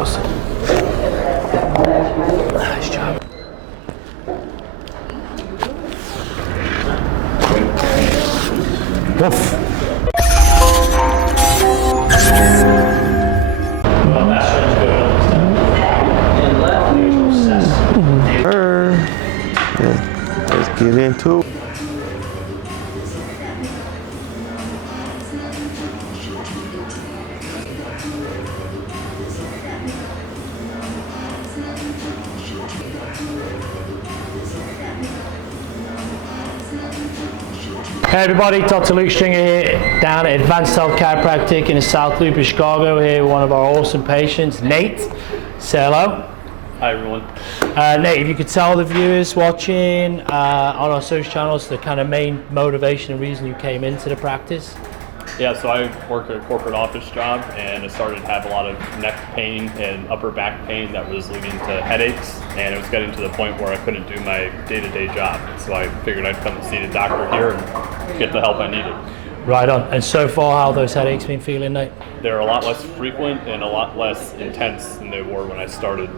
Awesome. Nice job. Woof. Let's get into it. Hey everybody, Dr. Luke Stringer here, down at Advanced Healthcare Chiropractic in the South Loop of Chicago, here with one of our awesome patients, Nate. Say hello. Hi everyone. Nate, if you could tell the viewers watching on our social channels the kind of main motivation and reason you came into the practice. Yeah, so I work a corporate office job and I started to have a lot of neck pain and upper back pain that was leading to headaches, and it was getting to the point where I couldn't do my day-to-day job. So I figured I'd come and see the doctor here and get the help I needed. Right on. And so far, how have those headaches been feeling, Nate? They're a lot less frequent and a lot less intense than they were when I started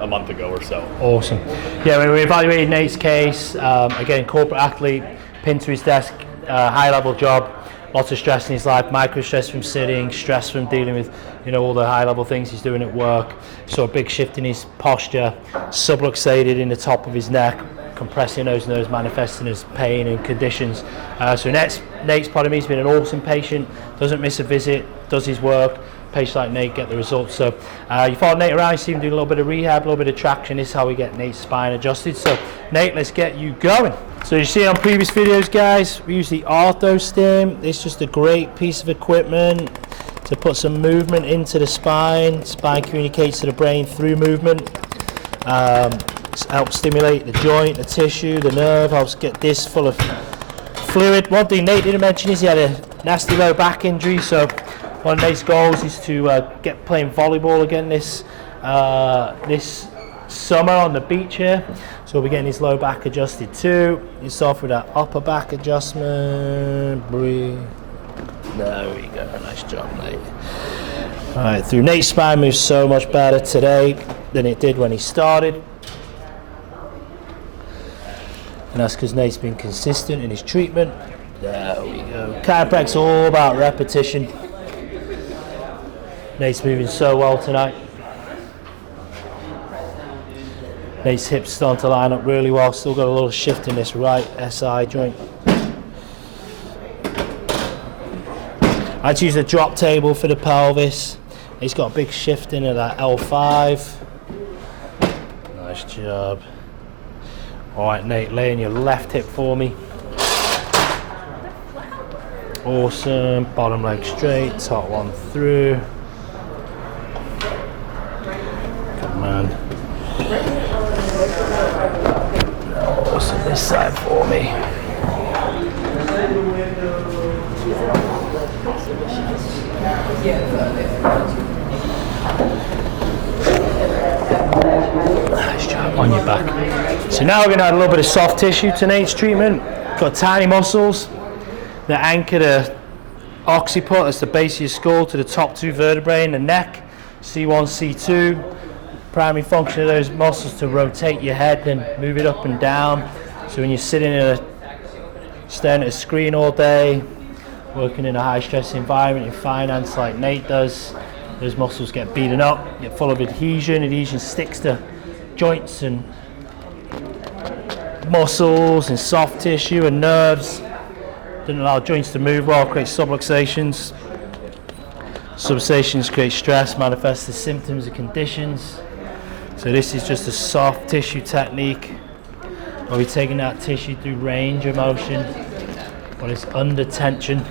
a month ago or so. Awesome. Yeah, when we evaluated Nate's case, again, corporate athlete, pinned to his desk, high-level job, lots of stress in his life, micro stress from sitting, stress from dealing with, all the high-level things he's doing at work. Saw a big shift in his posture, subluxated in the top of his neck, compressing those nerves, manifesting as pain and conditions. So Nate's he's been an awesome patient, doesn't miss a visit, does his work. Patients like Nate get the results. So you followed Nate around, you see him do a little bit of rehab, a little bit of traction. This is how we get Nate's spine adjusted. So Nate, let's get you going. So you see on previous videos, guys, we use the Ortho Stim. It's just a great piece of equipment to put some movement into the spine. Spine communicates to the brain through movement. Helps stimulate the joint, the tissue, the nerve, helps get this full of fluid. One thing Nate didn't mention is he had a nasty low back injury, so one of Nate's goals is to get playing volleyball again this summer on the beach here. So we'll be getting his low back adjusted too. You start with that upper back adjustment. Breathe. There we go. Nice job, Nate. All right, through Nate's spine moves so much better today than it did when he started. And that's because Nate's been consistent in his treatment. There we go. Chiropractic's all about repetition. Nate's moving so well tonight. Nate's hips starting to line up really well. Still got a little shift in this right SI joint. I'd use the drop table for the pelvis. He's got a big shift into that L5. Nice job. All right, Nate, lay in your left hip for me. Awesome. Bottom leg straight, top one through. Good man. Awesome, this side for me. Nice job, on your back. So now we're going to add a little bit of soft tissue to Nate's treatment. Got tiny muscles that anchor the occiput, that's the base of your skull, to the top two vertebrae in the neck. C1, C2. Primary function of those muscles to rotate your head and move it up and down. So when you're sitting staring at a screen all day, working in a high stress environment in finance like Nate does, those muscles get beaten up, get full of adhesion. Adhesion sticks to joints and muscles and soft tissue and nerves. Doesn't allow joints to move well, creates subluxations. Subluxations create stress, manifest as symptoms and conditions. So this is just a soft tissue technique where we're taking that tissue through range of motion when it's under tension.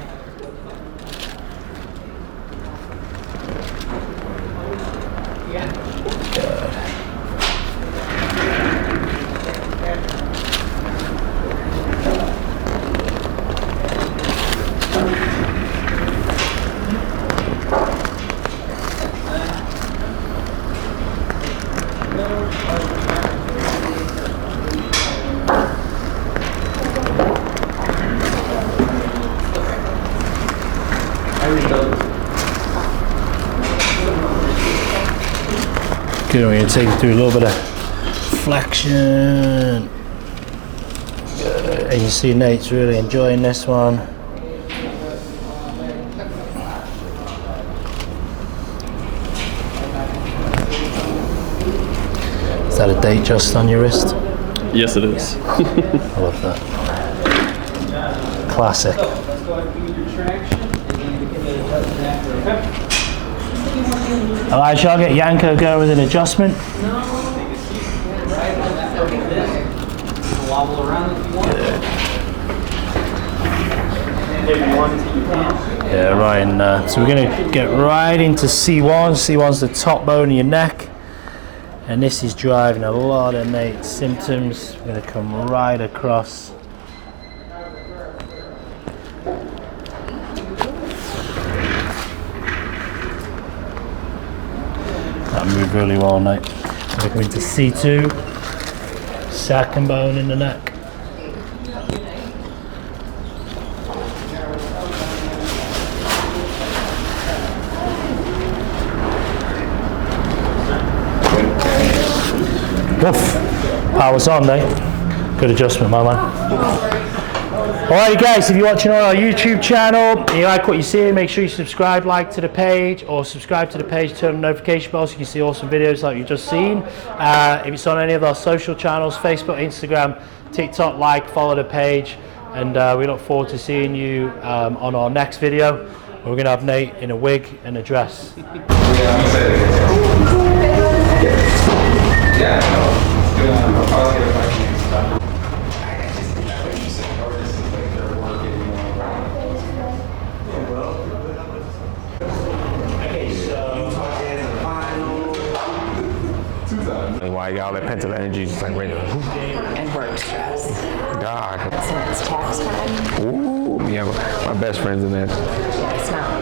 Good, we're going to take you through a little bit of flexion. Good. And you see Nate's really enjoying this one. Is that a date just on your wrist? Yes, it is. I love that. Classic. Elijah, I'll get Yanko going with an adjustment. Yeah, right, and so we're going to get right into C1. C1's the top bone of your neck, and this is driving a lot of Nate's symptoms. We're going to come right across. That moved really well, Nate. We're going to C2, second bone in the neck. Woof. Power's on, Nate. Good adjustment, my man. Alright guys, if you're watching on our YouTube channel and you like what you see, make sure you subscribe, like to the page, or subscribe to the page, turn on the notification bell so you can see awesome videos like you've just seen. If it's on any of our social channels, Facebook, Instagram, TikTok, like, follow the page, and we look forward to seeing you on our next video. We're going to have Nate in a wig and a dress. Why y'all that pent up energy just like wait a minute. And work stress. God. So it's tax time. Ooh, yeah, my best friend's in there. It's not.